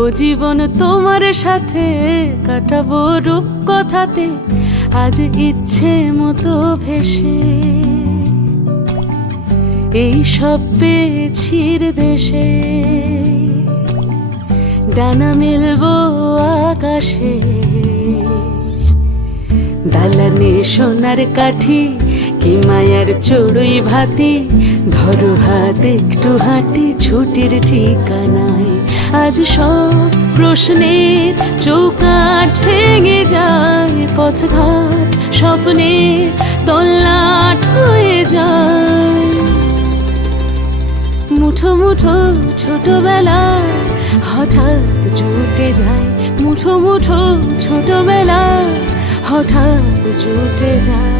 ও জীবন তোমার সাথে কাটাবো রূপ কথাতে, আজ ইচ্ছে মতো ভেসে এই সব পেয়েছির দেশে। ডানা মেলবো আকাশে, দালানে সোনার কাঠি, কি মায়ার চড়ুই ভাতি, ধরো হাত একটু হাঁটি ছুটির ঠিকানায়। আজ সব প্রশ্নের চৌকাঠ ভেঙে যায়, পথঘাট স্বপ্নের তল্লাট হয়ে যায়। মুঠো মুঠো ছোটবেলা হঠাৎ জুটে যায়, মুঠো মুঠো ছোটবেলা হঠাৎ জুটে যায়।